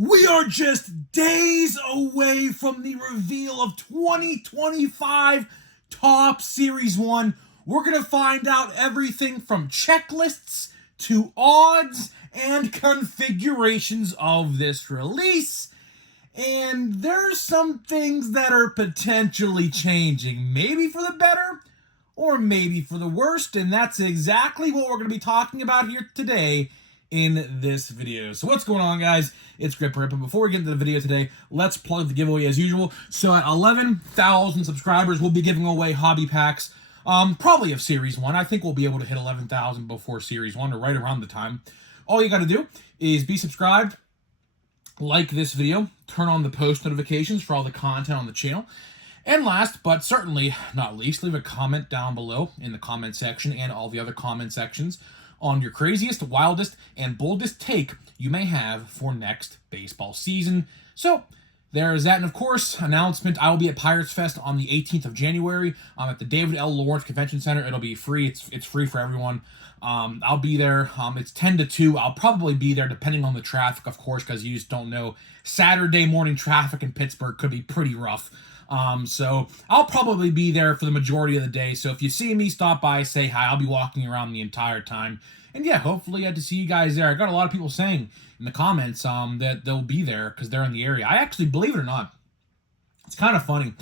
We are just days away from the reveal of 2025 Top Series 1. We're going to find out everything from checklists to odds and configurations of this release. And there's some things that are potentially changing, maybe for the better or maybe for the worst, and that's exactly what we're going to be talking about here today in this video. So what's going on, guys? It's Gripper, but before we get into the video today, let's plug the giveaway as usual. So at 11,000 subscribers, we'll be giving away hobby packs, probably of Series 1. I think we'll be able to hit 11,000 before Series 1, or right around the time. All you got to do is be subscribed, like this video, turn on the post notifications for all the content on the channel, and last but certainly not least, leave a comment down below in the comment section and all the other comment sections on your craziest, wildest, and boldest take you may have for next baseball season. So there's that, and of course, announcement, I will be at Pirates Fest on the 18th of January. I'm at the David L. Lawrence Convention Center. It'll be free. It's free for everyone. I'll be there. It's 10 to 2. I'll probably be there depending on the traffic, of course, because you just don't know. Saturday morning traffic in Pittsburgh could be pretty rough. So I'll probably be there for the majority of the day. So if you see me, stop by, say hi. I'll be walking around the entire time. And yeah, hopefully I get to see you guys there. I got a lot of people saying in the comments that they'll be there because they're in the area. I actually, believe it or not, it's kind of funny.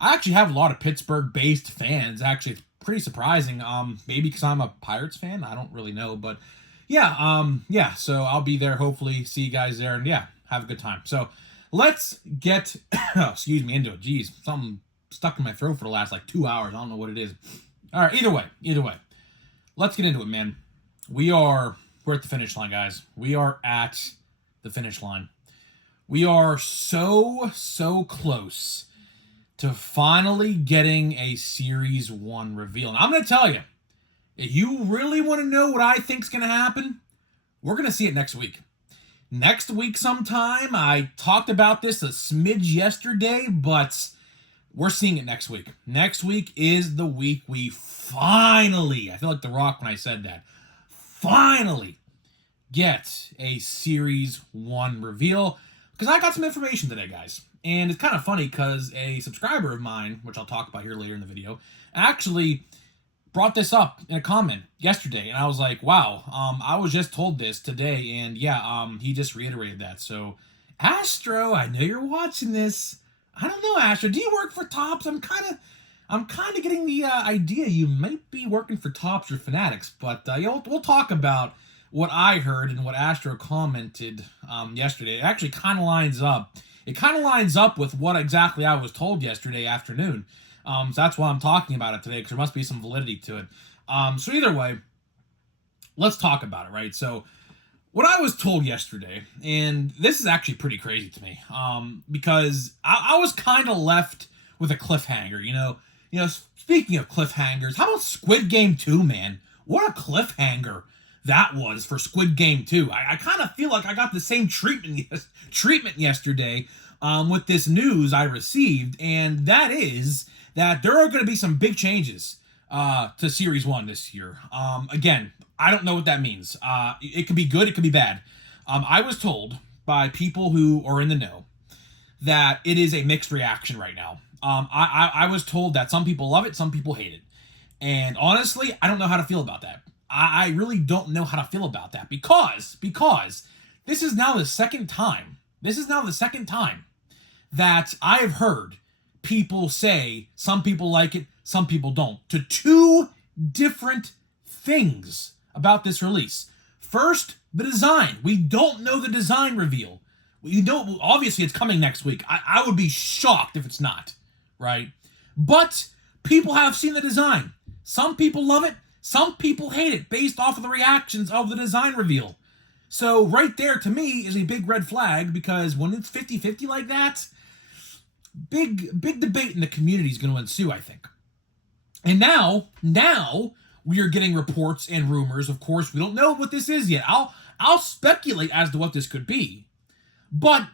I actually have a lot of Pittsburgh-based fans. Actually, it's pretty surprising. Maybe because I'm a Pirates fan. I don't really know. But yeah, so I'll be there. Hopefully see you guys there. And yeah, have a good time. So let's get, excuse me, into it. Jeez, something stuck in my throat for the last 2 hours. I don't know what it is. All right, either way. Let's get into it, man. We're at the finish line, guys. We are at the finish line. We are so close to finally getting a Series 1 reveal. And I'm going to tell you, if you really want to know what I think's going to happen, we're going to see it next week. Next week sometime. I talked about this a smidge yesterday, but we're seeing it next week. Next week is the week we finally, I feel like The Rock when I said that, finally get a Series 1 reveal. Because I got some information today, guys. And it's kind of funny because a subscriber of mine, which I'll talk about here later in the video, actually brought this up in a comment yesterday, and I was like, wow, I was just told this today, and yeah, he just reiterated that. So, Astro, I know you're watching this. I don't know, Astro, do you work for Topps? I'm kind of getting the idea you might be working for Topps or Fanatics, but we'll talk about what I heard and what Astro commented yesterday. It actually kind of lines up. It kind of lines up with what exactly I was told yesterday afternoon. So that's why I'm talking about it today, because there must be some validity to it. So either way, let's talk about it, right? So what I was told yesterday, and this is actually pretty crazy to me, because I was kind of left with a cliffhanger, you know, speaking of cliffhangers, how about Squid Game 2, man? What a cliffhanger that was for Squid Game 2. I kind of feel like I got the same treatment yesterday with this news I received, and that is that there are going to be some big changes to Series 1 this year. Again, I don't know what that means. It could be good, it could be bad. I was told by people who are in the know that it is a mixed reaction right now. I was told that some people love it, some people hate it. And honestly, I don't know how to feel about that. I really don't know how to feel about that because this is now the second time that I have heard people say some people like it, some people don't, to two different things about this release. First, the design. We don't know the design reveal. We don't, obviously it's coming next week. I would be shocked if it's not, right? But people have seen the design. Some people love it, some people hate it based off of the reactions of the design reveal. So right there, to me, is a big red flag, because when it's 50-50 like that, big debate in the community is going to ensue, I think. And now we are getting reports and rumors. Of course, we don't know what this is yet. I'll speculate as to what this could be. But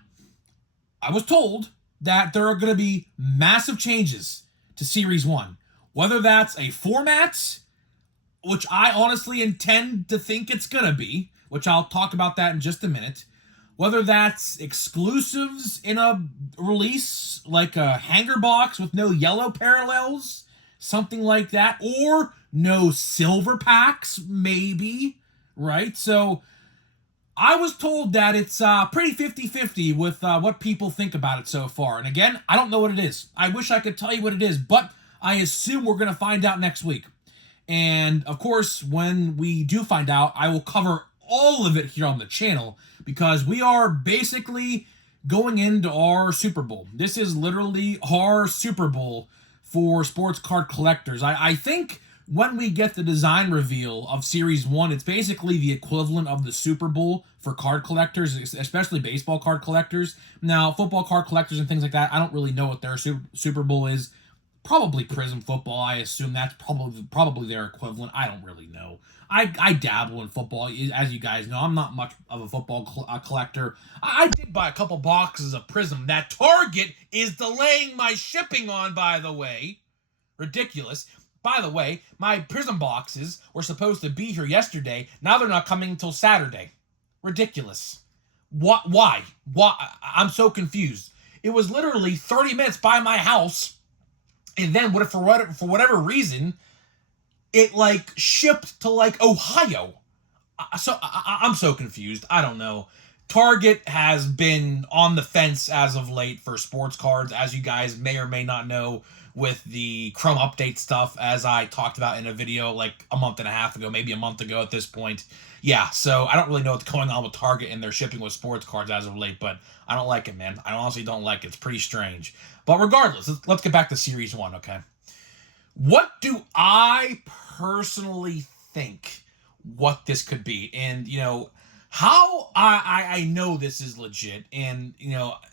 I was told that there are going to be massive changes to Series 1. Whether that's a format, which I honestly intend to think it's going to be, which I'll talk about that in just a minute, Whether that's exclusives in a release, like a hanger box with no yellow parallels, something like that, or no silver packs, maybe, right? So I was told that it's pretty 50-50 with what people think about it so far. And again, I don't know what it is. I wish I could tell you what it is, but I assume we're going to find out next week. And of course, when we do find out, I will cover all of it here on the channel because we are basically going into our Super Bowl. This is literally our Super Bowl for sports card collectors. I think when we get the design reveal of Series 1, it's basically the equivalent of the Super Bowl for card collectors, especially baseball card collectors. Now, football card collectors and things like that, I don't really know what their Super Bowl is. Probably Prism Football. I assume that's probably their equivalent. I don't really know. I dabble in football, as you guys know. I'm not much of a football collector. I did buy a couple boxes of Prism that Target is delaying my shipping on, by the way. Ridiculous. By the way, my Prism boxes were supposed to be here yesterday. Now they're not coming until Saturday. Ridiculous. What? Why? I'm so confused. It was literally 30 minutes by my house. And then for whatever reason, it shipped to Ohio. So I'm so confused. I don't know. Target has been on the fence as of late for sports cards, as you guys may or may not know, with the Chrome update stuff, as I talked about in a video like a month and a half ago, maybe a month ago at this point. Yeah, so I don't really know what's going on with Target and their shipping with sports cards as of late, but I don't like it, man. I honestly don't like it. It's pretty strange. But regardless, let's get back to Series 1, okay? What do I personally think what this could be? And, how I know this is legit, and,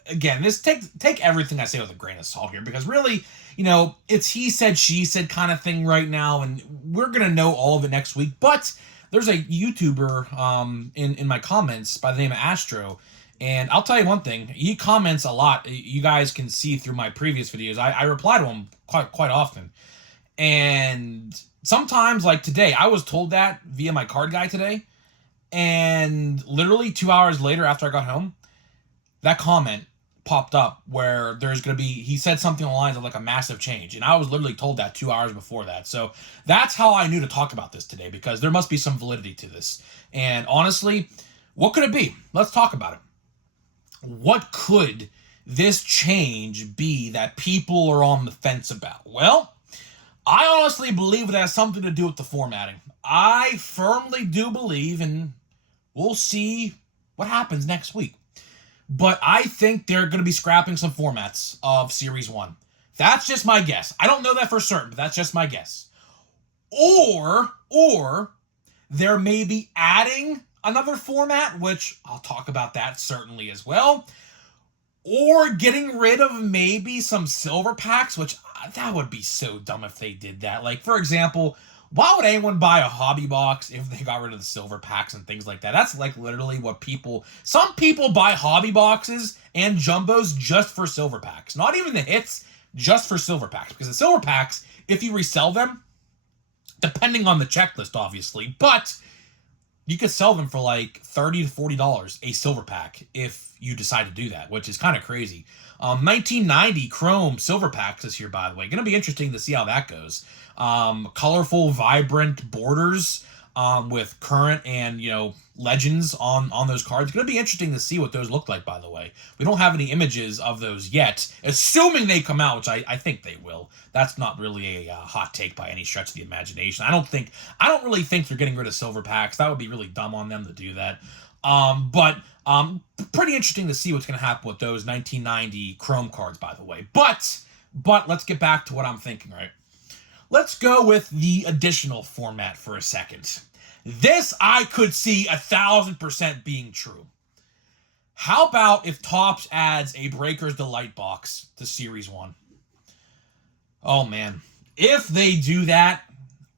again, this take everything I say with a grain of salt here, because really, it's he said, she said kind of thing right now, and we're going to know all of it next week, but there's a YouTuber in my comments by the name of Astro, and I'll tell you one thing, he comments a lot. You guys can see through my previous videos. I reply to him quite often, and sometimes, like today, I was told that via my card guy today, and literally 2 hours later after I got home, that comment popped up where there's going to be, he said something along the lines of a massive change. And I was literally told that 2 hours before that. So that's how I knew to talk about this today, because there must be some validity to this. And honestly, what could it be? Let's talk about it. What could this change be that people are on the fence about? Well, I honestly believe it has something to do with the formatting. I firmly do believe, and we'll see what happens next week, but I think they're going to be scrapping some formats of Series 1. That's just my guess. I don't know that for certain, but that's just my guess. Or they're maybe adding another format, which I'll talk about that certainly as well. Or getting rid of maybe some silver packs, which that would be so dumb if they did that. Like, for example, why would anyone buy a hobby box if they got rid of the silver packs and things like that? That's literally what some people buy hobby boxes and jumbos just for silver packs. Not even the hits, just for silver packs. Because the silver packs, if you resell them, depending on the checklist, obviously, but you could sell them for $30 to $40 a silver pack if you decide to do that, which is kind of crazy. 1990 Chrome silver packs this year, by the way. Going to be interesting to see how that goes. Colorful, vibrant borders with current and, legends on those cards. Going to be interesting to see what those look like, by the way. We don't have any images of those yet, assuming they come out, which I think they will. That's not really a hot take by any stretch of the imagination. I don't really think they're getting rid of silver packs. That would be really dumb on them to do that. But pretty interesting to see what's going to happen with those 1990 Chrome cards, by the way. But let's get back to what I'm thinking, right? Let's go with the additional format for a second. This I could see 1,000% being true. How about if Topps adds a Breaker's Delight box to Series 1? Oh, man. If they do that,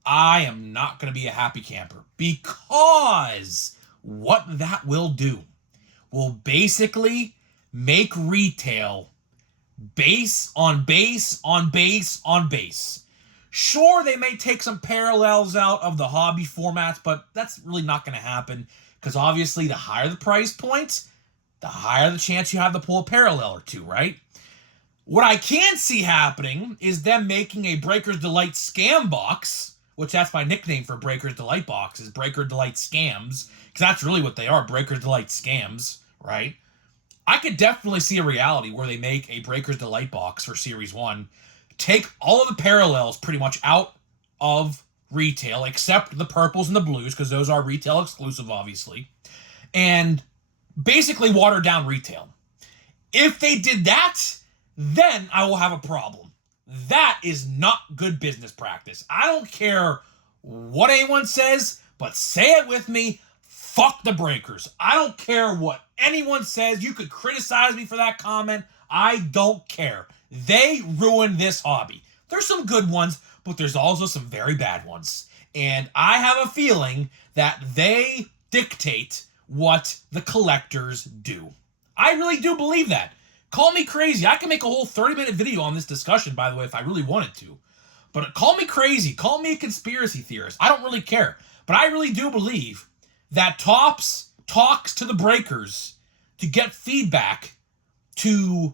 I am not going to be a happy camper, because what that will do will basically make retail base on base on base on base. Sure, they may take some parallels out of the hobby formats, but that's really not going to happen, because obviously the higher the price points, the higher the chance you have to pull a parallel or two, right? What I can see happening is them making a Breaker's Delight scam box, which that's my nickname for Breaker's Delight boxes, Breaker Delight scams, because that's really what they are, Breaker's Delight scams, right? I could definitely see a reality where they make a Breaker's Delight box for Series 1, take all of the parallels pretty much out of retail, except the purples and the blues, because those are retail exclusive, obviously, and basically water down retail. If they did that, then I will have a problem. That is not good business practice. I don't care what anyone says, but say it with me, fuck the Breakers. I don't care what anyone says. You could criticize me for that comment. I don't care. They ruined this hobby. There's some good ones, but there's also some very bad ones. And I have a feeling that they dictate what the collectors do. I really do believe that. Call me crazy. I can make a whole 30-minute video on this discussion, by the way, if I really wanted to. But call me crazy. Call me a conspiracy theorist. I don't really care. But I really do believe that Topps talks to the Breakers to get feedback to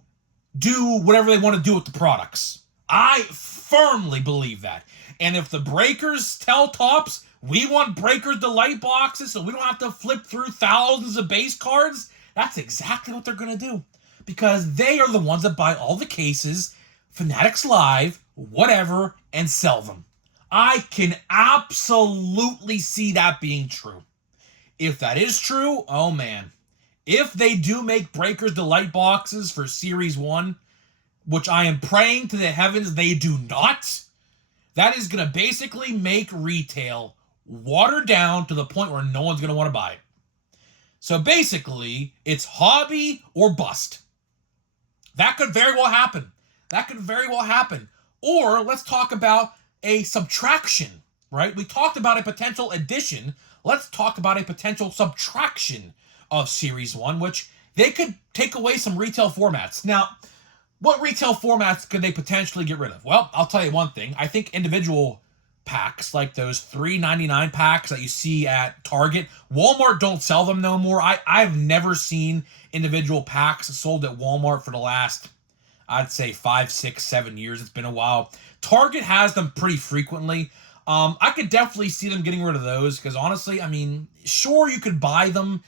do whatever they want to do with the products. I firmly believe that. And if the Breakers tell Topps, we want Breakers Delight boxes so we don't have to flip through thousands of base cards, that's exactly what they're going to do. Because they are the ones that buy all the cases, Fanatics Live, whatever, and sell them. I can absolutely see that being true. If that is true, oh man. If they do make Breakers Delight boxes for Series 1, which I am praying to the heavens they do not, that is going to basically make retail watered down to the point where no one's going to want to buy it. So basically, it's hobby or bust. That could very well happen. That could very well happen. Or let's talk about a subtraction, right? We talked about a potential addition. Let's talk about a potential subtraction of Series 1, which they could take away some retail formats. Now, what retail formats could they potentially get rid of? Well, I'll tell you one thing. I think individual packs, like those $3.99 packs that you see at Target, Walmart don't sell them no more. I've never seen individual packs sold at Walmart for the last, I'd say 5, 6, 7 years. It's been a while. Target has them pretty frequently. I could definitely see them getting rid of those because honestly, I mean, sure, you could buy them.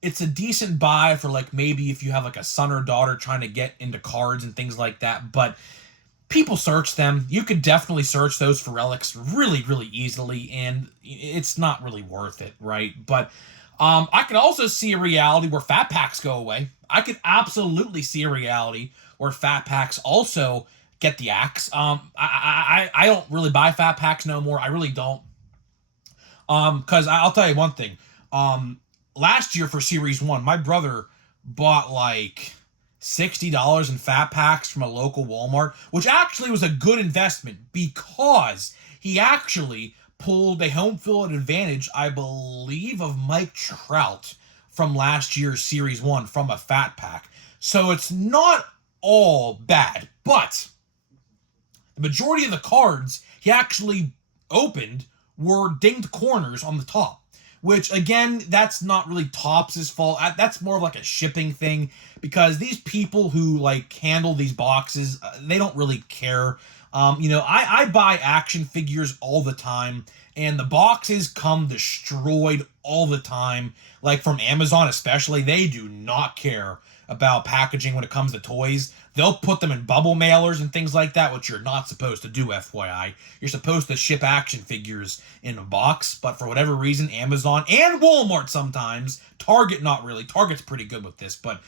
It's a decent buy for like maybe if you have like a son or daughter trying to get into cards and things like that, but people search them. You could definitely search those for relics really, really easily, and it's not really worth it, right? But I could also see a reality where fat packs go away. I could absolutely see a reality where fat packs also get the axe. I don't really buy fat packs no more. I really don't. Because I'll tell you one thing. Last year for Series 1, my brother bought like $60 in fat packs from a local Walmart, which actually was a good investment because he actually pulled a home field advantage, I believe, of Mike Trout from last year's Series 1 from a fat pack. So it's not all bad, but the majority of the cards he actually opened were dinged corners on the top. Which, again, that's not really Topps' fault. That's more of like a shipping thing because these people who, like, handle these boxes, they don't really care. I buy action figures all the time, and the boxes come destroyed all the time. Like, from Amazon especially, they do not care about packaging when it comes to toys. They'll put them in bubble mailers and things like that, which you're not supposed to do, FYI. You're supposed to ship action figures in a box, but for whatever reason, Amazon and Walmart sometimes, Target not really. Target's pretty good with this, but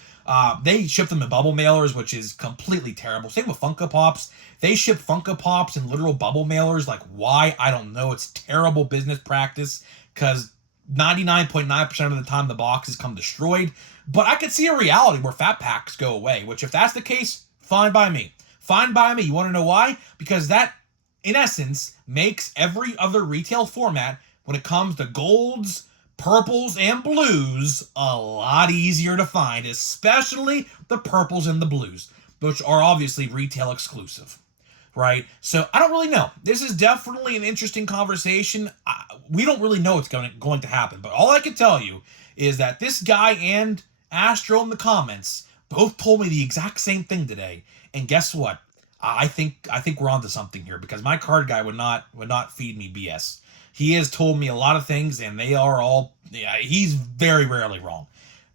they ship them in bubble mailers, which is completely terrible. Same with Funko Pops. They ship Funko Pops in literal bubble mailers. Like, why? I don't know. It's terrible business practice because 99.9% of the time the boxes come destroyed. But I could see a reality where fat packs go away, which if that's the case, fine by me. Fine by me. You want to know why? Because that, in essence, makes every other retail format, when it comes to golds, purples, and blues, a lot easier to find, especially the purples and the blues, which are obviously retail exclusive. Right? So I don't really know. This is definitely an interesting conversation. We don't really know what's going to happen. But all I can tell you is that this guy and Astro in the comments both told me the exact same thing today. And guess what? I think we're onto something here, because my card guy would not feed me BS. He has told me a lot of things, and they are all, yeah, he's very rarely wrong.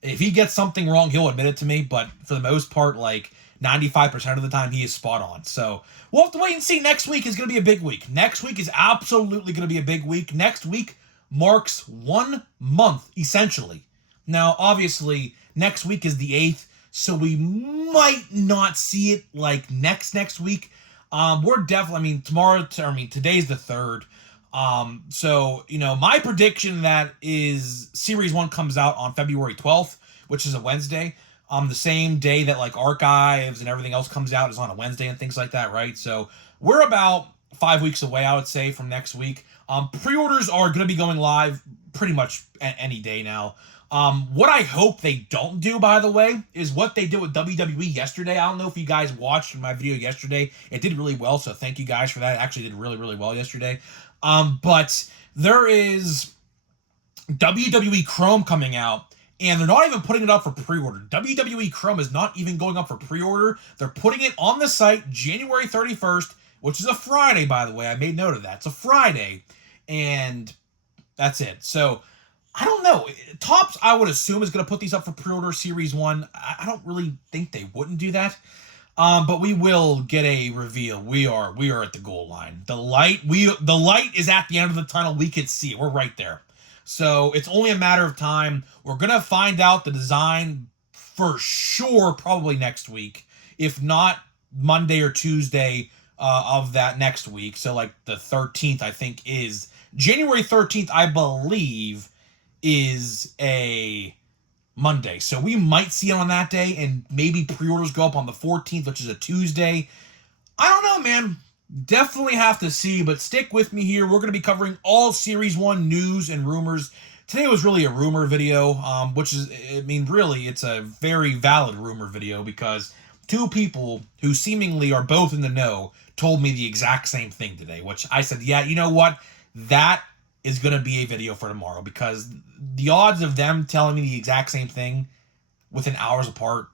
If he gets something wrong, he'll admit it to me, but for the most part, like 95% of the time, he is spot on. So we'll have to wait and see. Next week is going to be a big week. Next week is absolutely going to be a big week. Next week marks 1 month, essentially. Now, obviously, next week is the 8th, so we might not see it like next week. We're definitely, today's the 3rd. So, my prediction that is Series 1 comes out on February 12th, which is a Wednesday. The same day that like Archives and everything else comes out is on a Wednesday and things like that, right? So we're about 5 weeks away, I would say, from next week. Pre-orders are going to be going live pretty much any day now. What I hope they don't do, by the way, is what they did with WWE yesterday. I don't know if you guys watched my video yesterday. It did really well, so thank you guys for that. It actually did really, really well yesterday. But there is WWE Chrome coming out, and they're not even putting it up for pre-order. WWE Chrome is not even going up for pre-order. They're putting it on the site January 31st, which is a Friday, by the way. I made note of that. It's a Friday, and that's it. So, I don't know. Topps, I would assume, is going to put these up for pre-order Series 1. I don't really think they wouldn't do that. But we will get a reveal. We are at the goal line. The light is at the end of the tunnel. We can see it. We're right there. So it's only a matter of time. We're going to find out the design for sure probably next week. If not Monday or Tuesday of that next week. So like the 13th, I think, is January 13th, I believe, is a Monday. So we might see it on that day, and maybe pre-orders go up on the 14th, which is a Tuesday. I don't know, man. Definitely have to see, but stick with me here. We're going to be covering all Series 1 news and rumors. Today was really a rumor video, which is, really, it's a very valid rumor video, because two people who seemingly are both in the know told me the exact same thing today, which I said, yeah, you know what? That is going to be a video for tomorrow, because the odds of them telling me the exact same thing within hours apart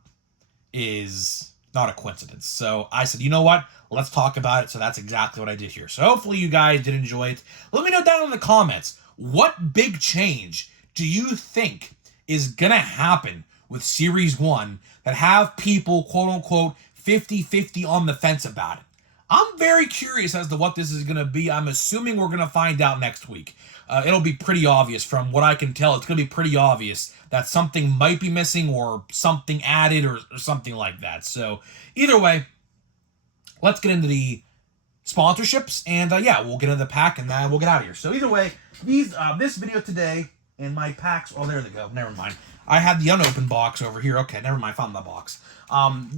is not a coincidence. So I said, you know what? Let's talk about it. So that's exactly what I did here. So hopefully you guys did enjoy it. Let me know down in the comments, what big change do you think is going to happen with Series 1 that have people, quote unquote, 50-50 on the fence about it? I'm very curious as to what this is going to be. I'm assuming we're going to find out next week. It'll be pretty obvious from what I can tell. It's going to be pretty obvious that something might be missing or something added or something like that. So either way, let's get into the sponsorships. And we'll get into the pack and then we'll get out of here. So either way, this video today and my packs. Oh, there they go. Never mind. I had the unopened box over here. Okay, never mind. Found the box.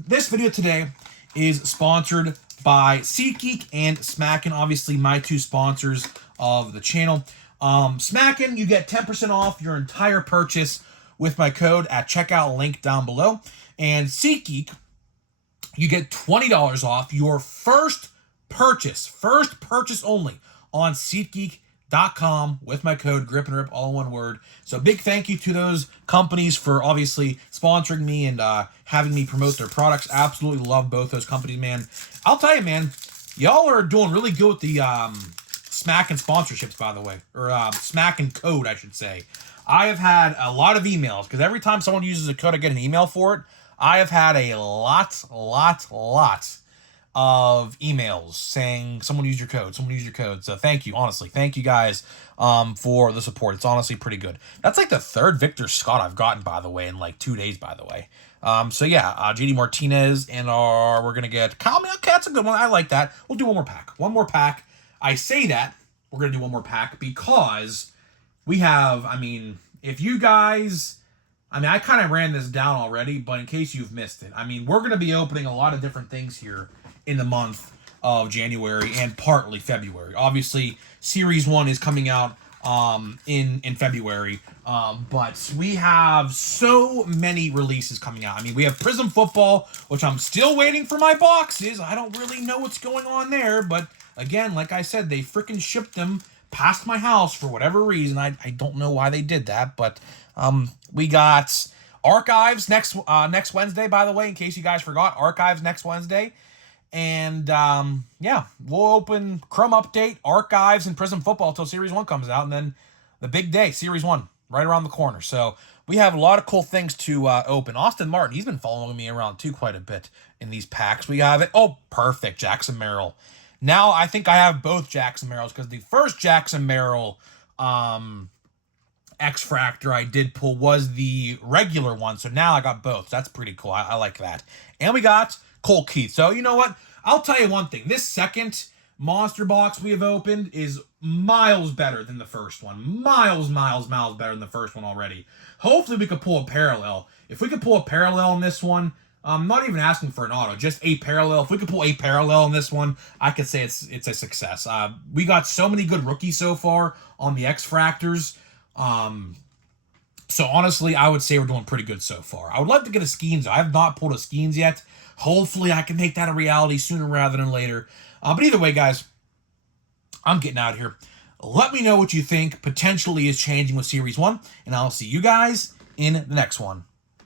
This video today is sponsored by SeatGeek and Smackin', obviously my two sponsors of the channel. Smackin', you get 10% off your entire purchase with my code at checkout, link down below. And SeatGeek, you get $20 off your first purchase only on SeatGeek.com with my code Grip and Rip, all in one word. So big thank you to those companies for obviously sponsoring me and having me promote their products. Absolutely love both those companies, man. I'll tell you, man, y'all are doing really good with the Smackin' sponsorships, by the way, or Smackin' code, I should say. I have had a lot of emails, because every time someone uses a code, I get an email for it. I have had a lot of emails saying someone used your code. So thank you, honestly. Thank you guys for the support. It's honestly pretty good. That's like the third Victor Scott I've gotten, by the way, in like 2 days, by the way. JD Martinez, and we're going to get Kyle. Okay, that's a good one. I like that. We'll do one more pack. I say that we're going to do one more pack because we have, if you guys, I kind of ran this down already, but in case you've missed it, we're going to be opening a lot of different things here in the month of January and partly February. Obviously, Series 1 is coming out in February, but we have so many releases coming out. We have Prism Football, which I'm still waiting for my boxes. I don't really know what's going on there, but again, like I said, they freaking shipped them past my house for whatever reason. I don't know why they did that, but we got Archives next Wednesday, by the way, in case you guys forgot. Archives next Wednesday. And yeah, we'll open Chrome Update, Archives, and Prism Football until Series 1 comes out. And then the big day, Series 1, right around the corner. So we have a lot of cool things to open. Austin Martin, he's been following me around too quite a bit in these packs. We have it. Oh, perfect. Jackson Merrill. Now I think I have both Jackson Merrills because the first Jackson Merrill X-Fractor I did pull was the regular one. So now I got both. That's pretty cool. I like that. And we got Cole Keith. So you know what? I'll tell you one thing. This second monster box we have opened is miles better than the first one. Miles better than the first one already. Hopefully we could pull a parallel. If we could pull a parallel in this one, I'm not even asking for an auto, just a parallel. If we could pull a parallel in this one, I could say it's a success. We got so many good rookies so far on the X-Fractors. So honestly, I would say we're doing pretty good so far. I would love to get a Skeens. I have not pulled a Skeens yet. Hopefully I can make that a reality sooner rather than later. But either way, guys, I'm getting out of here. Let me know what you think potentially is changing with Series 1, and I'll see you guys in the next one.